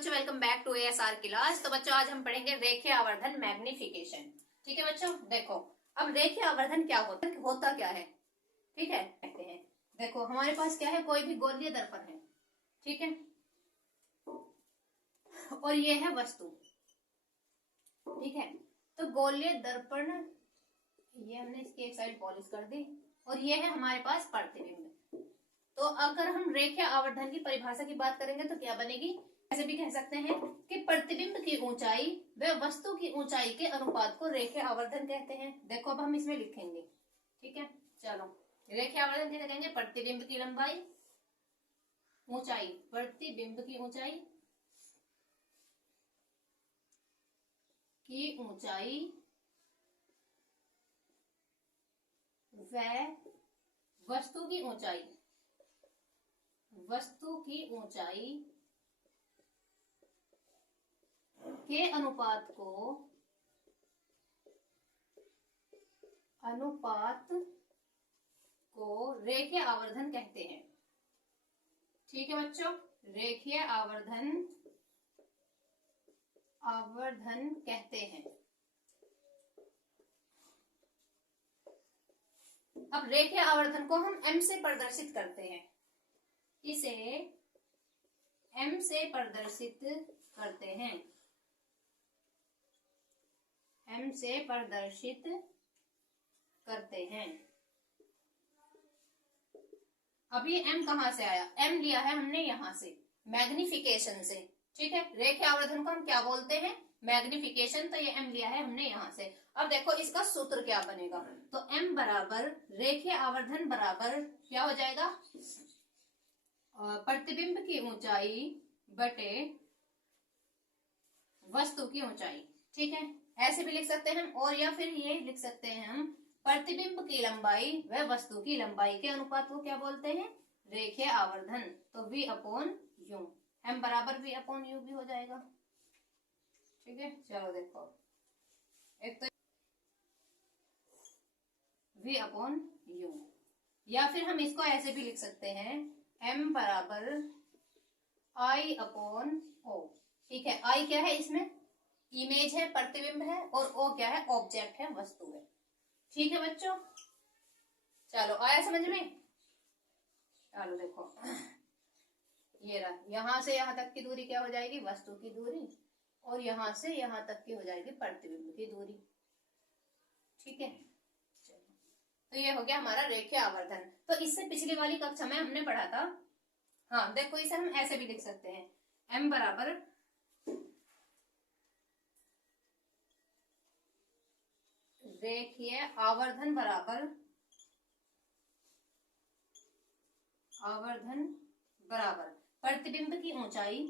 बच्चों, welcome back to ASR class. तो बच्चों, आज हम पढ़ेंगे रेखीय आवर्धन मैग्निफिकेशन। ठीक है बच्चों, देखो अब रेखीय आवर्धन क्या होता क्या है। ठीक है, कहते हैं देखो हमारे पास क्या है, कोई भी गोलीय दर्पण है। ठीक है, और ये है वस्तु। ठीक है, तो गोलीय दर्पण, ये हमने इसकी एक साइड पॉलिश कर दी, और ये है हमारे पास प्रतिबिंब। तो अगर हम रेखीय आवर्धन की परिभाषा की बात करेंगे तो क्या बनेगी, ऐसे भी कह सकते हैं कि प्रतिबिंब की ऊंचाई व वस्तु की ऊंचाई के अनुपात को रेखीय आवर्धन कहते हैं। देखो अब हम इसमें लिखेंगे। ठीक है, चलो रेखीय आवर्धन कैसे कहेंगे, प्रतिबिंब की लंबाई ऊंचाई, प्रतिबिंब की ऊंचाई व वस्तु की ऊंचाई के अनुपात को रेखीय आवर्धन कहते हैं। ठीक है बच्चों, रेखीय आवर्धन कहते हैं। अब रेखीय आवर्धन को हम m से प्रदर्शित करते हैं, इसे m से प्रदर्शित करते हैं, m से प्रदर्शित करते हैं। अब ये m कहां से आया, m लिया है हमने यहां से मैग्निफिकेशन से। ठीक है, रेखीय आवर्धन को हम क्या बोलते हैं, मैग्निफिकेशन। तो ये m लिया है हमने यहां से। अब देखो इसका सूत्र क्या बनेगा, तो m बराबर रेखीय आवर्धन बराबर क्या हो जाएगा, प्रतिबिंब की ऊंचाई बटे वस्तु की ऊंचाई। ठीक है, ऐसे भी लिख सकते हैं हम, और या फिर ये लिख सकते हैं हम, प्रतिबिंब की लंबाई व वस्तु की लंबाई के अनुपात को क्या बोलते हैं, रेखीय आवर्धन। तो v अपॉन यू, m बराबर v अपॉन यू भी हो जाएगा। ठीक है, चलो देखो, एक तो v अपॉन यू, या फिर हम इसको ऐसे भी लिख सकते हैं, m बराबर I अपॉन ओ। ठीक है, I क्या है, इसमें इमेज है, प्रतिबिंब है, और O क्या है, ऑब्जेक्ट है, वस्तु है। ठीक है बच्चों, चलो आया समझ में। चलो देखो, ये रहा, यहां से यहां तक की दूरी क्या हो जाएगी, वस्तु की दूरी, और यहां से यहां तक की हो जाएगी प्रतिबिंब की दूरी। ठीक है, चलो तो ये हो गया हमारा रेखीय आवर्धन। तो इससे पिछली वाली कक्षा में हमने पढ़ा था, हाँ देखो इसे हम ऐसे भी लिख सकते हैं, m बराबर रेखीय आवर्धन बराबर प्रतिबिंब की ऊंचाई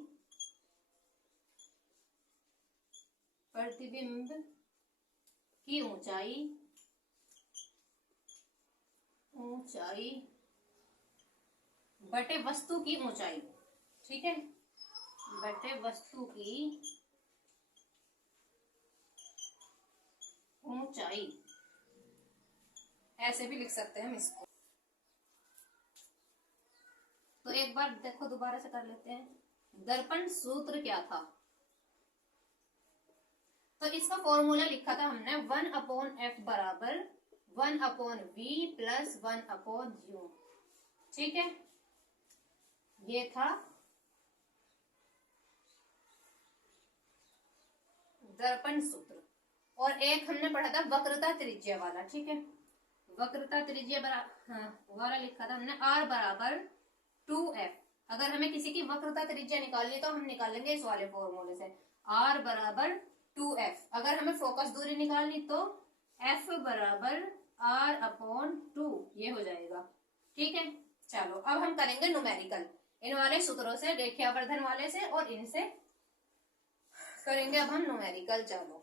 बटे वस्तु की ऊंचाई। ठीक है, बटे वस्तु की ऊंचाई, ऐसे भी लिख सकते हैं हम इसको। तो एक बार देखो दोबारा से कर लेते हैं, दर्पण सूत्र क्या था, तो इसका फॉर्मूला लिखा था हमने 1 अपॉन एफ बराबर 1 upon V plus 1 upon U. ठीक है, ये था दर्पण सूत्र। और एक हमने पढ़ा था वक्रता त्रिज्या वाला। ठीक है, वक्रता त्रिज्या वाला लिखा था हमने r बराबर 2f। अगर हमें किसी की वक्रता त्रिज्या निकालनी है तो हम निकालेंगे इस वाले फॉर्मूले से, r बराबर 2f। अगर हमें फोकस दूरी निकालनी तो f बराबर r अपॉन 2, ये हो जाएगा। ठीक है, चलो अब हम करेंगे न्यूमेरिकल, इन वाले सूत्रों से, रेखीय आवर्धन वाले से, और इनसे करेंगे अब हम न्यूमेरिकल। चलो